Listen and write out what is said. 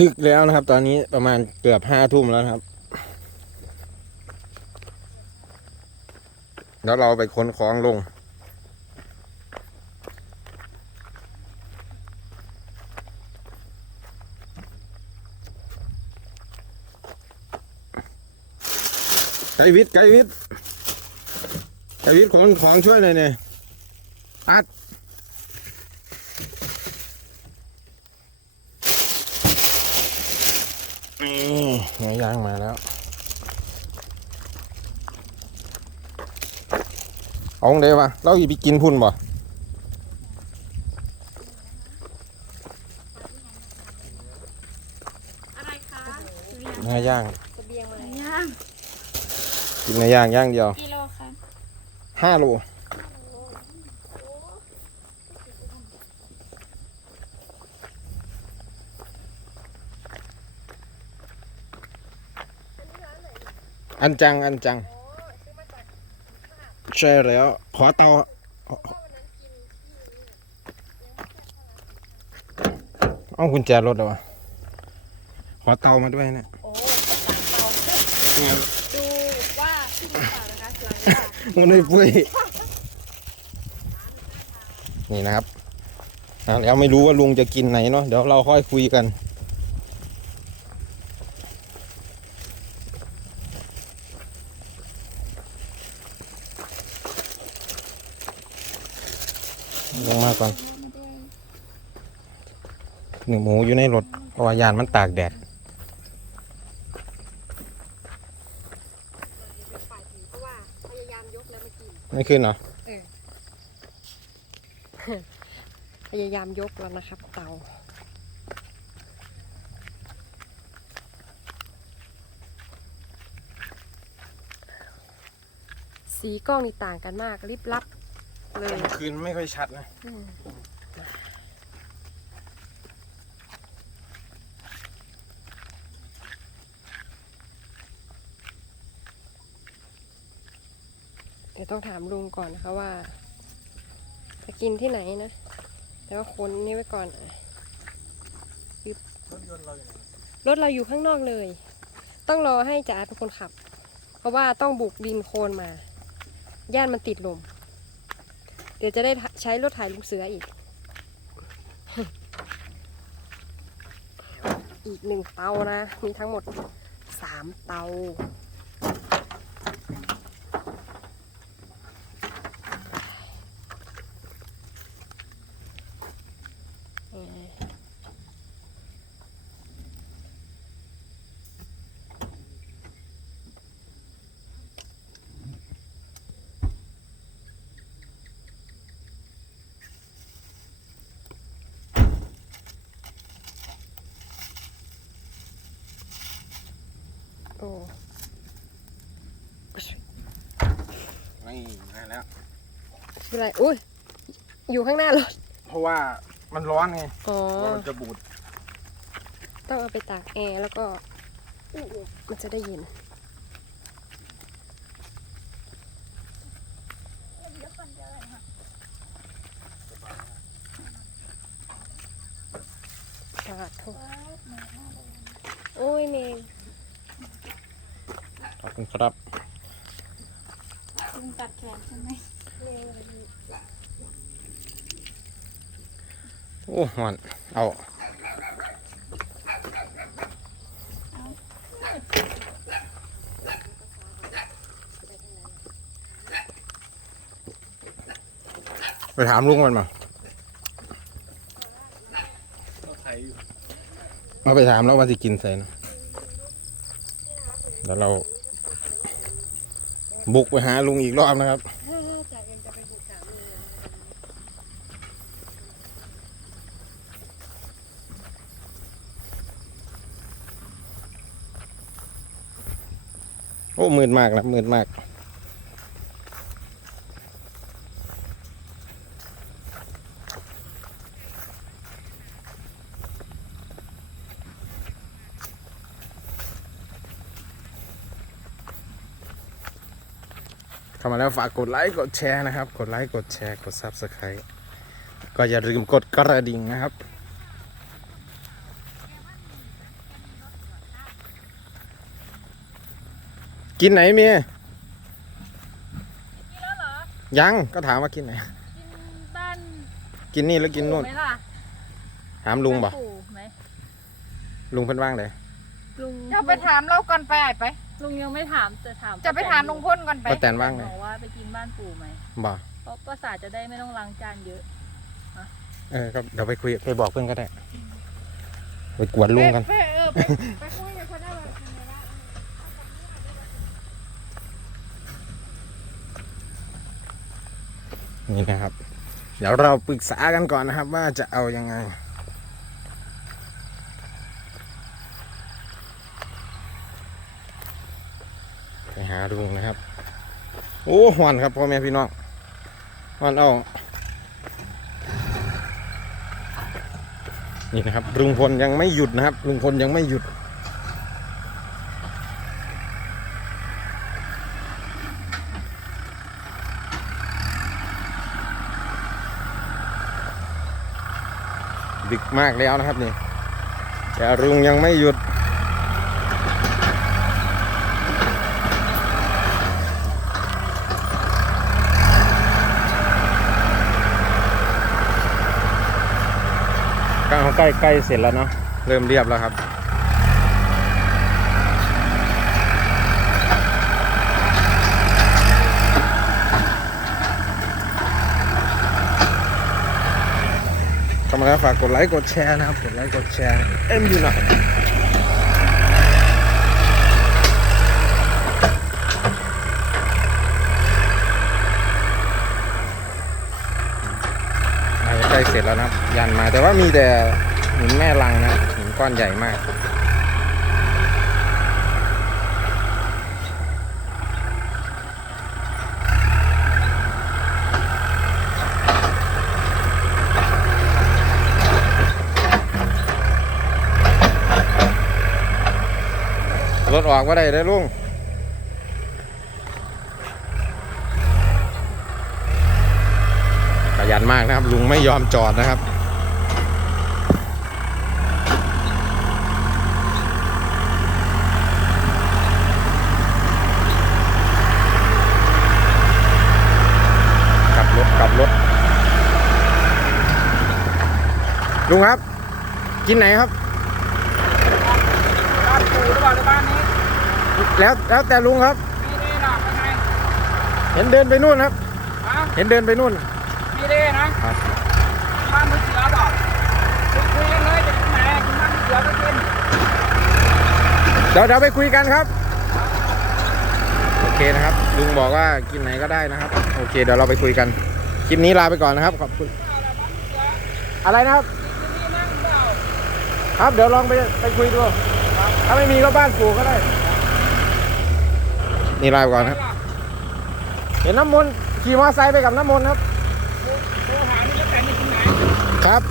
ดึกแล้วนะครับ ตอนนี้ประมาณเกือบห้าทุ่มแล้วครับ แล้วเราไปค้นของลง ไกวิทย์ไกวิทย์ไกวิทย์ขนของช่วยหน่อยเนี่ยอัด นี่เนื้อย่างมาแล้วเอาของเดวะเราอีไปกินพุ่นบ่อะไรคะเนื้อย่างเสบียงมาเลยย่างกินเนื้อย่างย่างเดียวกิโลคะห้าโล อันจังอันจัง ใช่แล้ว ขอเตาเอากุญแจรถเหรอวะขอเตามาด้วยเนี่ยโอ้สามเตาดูว่าที่หรือเปล่านะคะหลังจากมันไม่ปุ้ยนี่นะครับอะแล้วไม่รู้ว่าลุงจะกินไหนเนาะเดี๋ยวเราค่อยคุยกัน ลงมาก่อนหนึ่งหมูอยู่ในรถเพราะว่ายานมันตากแดดเป็นฝ่ายถือเพราะว่าพยายามยกแล้วไม่กินไม่ขึ้นเหรอพยายามยกแล้วนะครับ เตาสีกล้องนี่ต่างกันมากริบลับ เลย คืนไม่ค่อยชัดนะอืมเดี๋ยวต้องถามลุงก่อนนะคะว่าจะกินที่ไหนนะ แต่ว่าคนนี่ไว้ก่อนอะปึ๊บรถเราอยู่ข้างนอกเลย ต้องรอให้จ๋าเป็นคนขับ เพราะว่าต้องบุกดินโคลนมา ย่านมันติดลมเดี๋ยวจะได้ใช้รถถ่ายลูกเสืออีก อีกหนึ่งเตานะ มีทั้งหมดสามเตา โอ้ นี่มาแล้ว คืออะไรอุ้ยอยู่ข้างหน้ารถเพราะว่ามันร้อนไงอ๋อว่ามันจะบูด ต้องเอาไปตากแอร์แล้วก็มันจะได้เย็นสาธุโอ้ยเมงขอบคุณครับ ลุงตัดแขนใช่ไหม โอ้หอนเอาไปถามลุงมันมาเอาไปถามแล้วว่าจะกินใส่เนาะแล้วเรา บุกไปหาลุงอีกรอบนะครับ จ่ายเงินจะไปบุกสามีนะ โอ้มืดมากนะมืดมาก เข้ามาแล้วฝากกดไลค์กดแชร์นะครับ กดไลค์กดแชร์กด Subscribe ก็อย่าลืมกดกระดิ่งนะครับ กินไหนเมียกินแล้วเหรอ ยัง ก็ถามว่ากินไหน กินบ้านกินนี่แล้วกินนู่น ปู่ไหมล่ะถามลุงบ่บ้านปู่ไหมลุงเพิ่นว่างเลยลุงจะไปถามเราก่อนไปไอ้ไป ลุงยังไม่ถามแต่ถามจะไปถามลุงพ่นก่อนไป ป้าแตนว่างเลยบอกว่าไปกินบ้านปู่ไหมบ่ เพราะประสาทจะได้ไม่ต้องล้างจานเยอะ เออก็เดี๋ยวไปคุยไปบอกเพื่อนก็ได้ ไปกวนลุงกัน ไปเออไปไปคุยกับคนได้ว่าทำไงได้ นี่นะครับ เดี๋ยวเราปรึกษากันก่อนนะครับ ว่าจะเอายังไง ไปหาลุงนะครับ โอ้หวันครับพ่อแม่พี่น้องหวันเอานี่นะครับลุงพลยังไม่หยุดนะครับลุงพลยังไม่หยุด ดึกมากแล้วนะครับนี่แต่รุงยังไม่หยุด กลางใกล้ใกล้เสร็จแล้วเนาะเริ่มเรียบแล้วครับ เข้ามาแล้วฝากกดไลค์กดแชร์นะครับ กดไลค์กดแชร์เอ็มอยู่หน่อยน่าจะใกล้เสร็จแล้วนะครับ ยันมาแต่ว่ามีแต่หินแม่ลังนะหินก้อนใหญ่มาก รถออกว่าได้ได้อลุงขยันมากนะครับ ลุงไม่ยอมจอดนะครับกลับรถกลับรถ ลุงครับ กินไหนครับ บ้านปู่หรือเปล่าหรือบ้านนี้ แล้วแล้วแต่ลุงครับ มีเด้นะไปไงเห็นเดินไปนู่นครับ ฮะเห็นเดินไปนู่นมีเด้นะครับบ้านมือเสือบอกคุยคุยกันเลยจะกินไหนกินบ้านมือเสือก็กินเดี๋ยวเดี๋ยวไปคุยกันครับ โอเคนะครับ ลุงบอกว่ากินไหนก็ได้นะครับ โอเค เดี๋ยวเราไปคุยกันคลิปนี้ลาไปก่อนนะครับขอบคุณอะไรนะครับที่นั่งเปล่า ครับเดี๋ยวลองไปไปคุยดู ถ้าไม่มีก็บ้านปู่ก็ได้ นี่ลาไปก่อนครับ เห็นน้ำมนต์ขี่มอเตอร์ไซค์ไปกับน้ำมนต์ครับ โทรหานี่ก็แต่นี่ที่ไหน ครับ